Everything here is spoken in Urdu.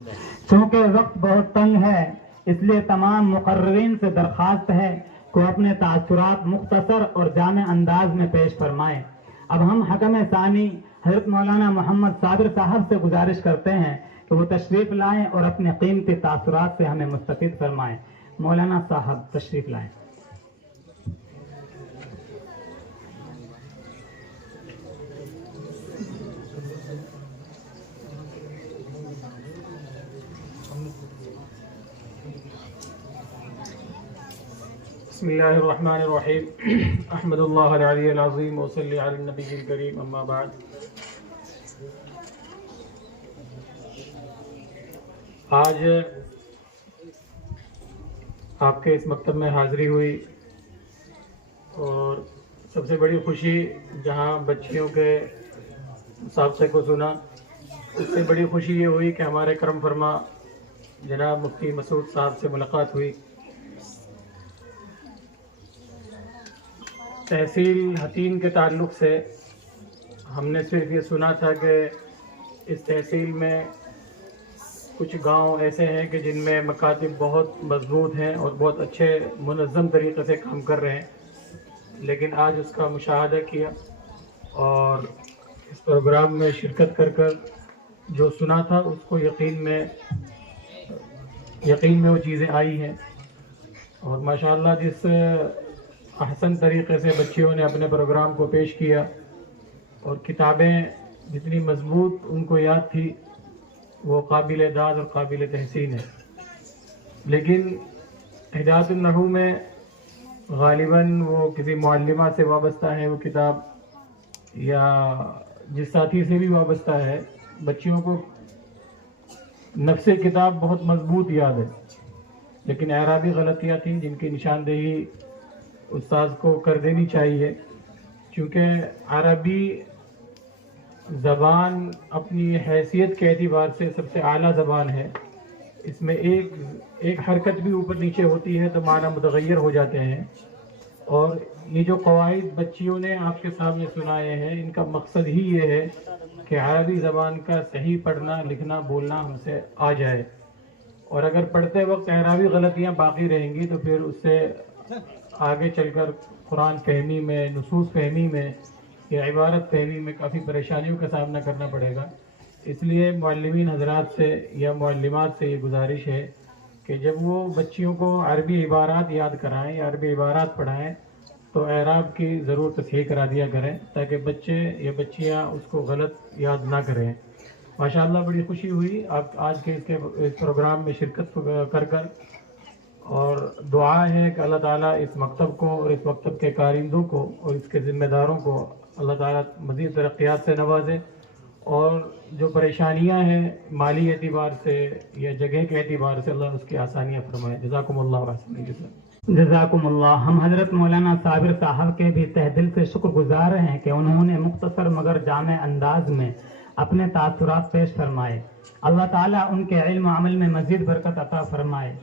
چونکہ وقت بہت تنگ ہے اس لیے تمام مقررین سے درخواست ہے کہ اپنے تاثرات مختصر اور جامع انداز میں پیش فرمائیں۔ اب ہم حکم ثانی حضرت مولانا محمد صابر صاحب سے گزارش کرتے ہیں کہ وہ تشریف لائیں اور اپنے قیمتی تاثرات سے ہمیں مستفید فرمائیں۔ مولانا صاحب تشریف لائیں۔ بسم اللہ الرحمن الرحیم احمد اللہ العلی العظیم وصلی علی النبی الکریم اما بعد۔ آج آپ کے اس مکتب میں حاضری ہوئی اور سب سے بڑی خوشی جہاں بچیوں کے مسابقے کو سنا، اس سے بڑی خوشی یہ ہوئی کہ ہمارے کرم فرما جناب مفتی مسعود صاحب سے ملاقات ہوئی۔ تحصیل حتیم کے تعلق سے ہم نے صرف یہ سنا تھا کہ اس تحصیل میں کچھ گاؤں ایسے ہیں کہ جن میں مکاتب بہت مضبوط ہیں اور بہت اچھے منظم طریقے سے کام کر رہے ہیں، لیکن آج اس کا مشاہدہ کیا اور اس پروگرام میں شرکت کر جو سنا تھا اس کو یقین میں وہ چیزیں آئی ہیں، اور ماشاءاللہ جس احسن طریقے سے بچیوں نے اپنے پروگرام کو پیش کیا اور کتابیں جتنی مضبوط ان کو یاد تھی وہ قابل داد اور قابل تحسین ہے۔ لیکن ہدایت النحو میں غالباً وہ کسی معلمہ سے وابستہ ہے وہ کتاب، یا جس ساتھی سے بھی وابستہ ہے، بچیوں کو نفس کتاب بہت مضبوط یاد ہے، لیکن اعرابی غلطیاں تھیں جن کی نشاندہی استاذ کو کر دینی چاہیے، چونکہ عربی زبان اپنی حیثیت کے اعتبار سے سب سے اعلیٰ زبان ہے۔ اس میں ایک حرکت بھی اوپر نیچے ہوتی ہے تو معنی متغیر ہو جاتے ہیں، اور یہ جو قواعد بچیوں نے آپ کے سامنے سنائے ہیں ان کا مقصد ہی یہ ہے کہ عربی زبان کا صحیح پڑھنا لکھنا بولنا ہم سے آ جائے، اور اگر پڑھتے وقت اعرابی غلطیاں باقی رہیں گی تو پھر اس سے آگے چل کر قرآن فہمی میں، نصوص فہمی میں یا عبارت فہمی میں کافی پریشانیوں کا سامنا کرنا پڑے گا۔ اس لیے معلمین حضرات سے یا معلمات سے یہ گزارش ہے کہ جب وہ بچیوں کو عربی عبارات یاد کرائیں یا عربی عبارات پڑھائیں تو اعراب کی ضرور تصحیح کرا دیا کریں تاکہ بچے یا بچیاں اس کو غلط یاد نہ کریں۔ ماشاءاللہ بڑی خوشی ہوئی آپ آج کے اس پروگرام میں شرکت کر اور دعا ہے کہ اللہ تعالیٰ اس مکتب کو اور اس مکتب کے کارندوں کو اور اس کے ذمہ داروں کو اللہ تعالیٰ مزید ترقیات سے نوازے، اور جو پریشانیاں ہیں مالی اعتبار سے یا جگہ کے اعتبار سے اللہ اس کی آسانیاں فرمائے۔ جزاکم اللہ حسن الجزاء۔ جزاکم اللہ۔ ہم حضرت مولانا صابر صاحب کے بھی تہ دل سے شکر گزار ہیں کہ انہوں نے مختصر مگر جامع انداز میں اپنے تاثرات پیش فرمائے۔ اللہ تعالیٰ ان کے علم و عمل میں مزید برکت عطا فرمائے۔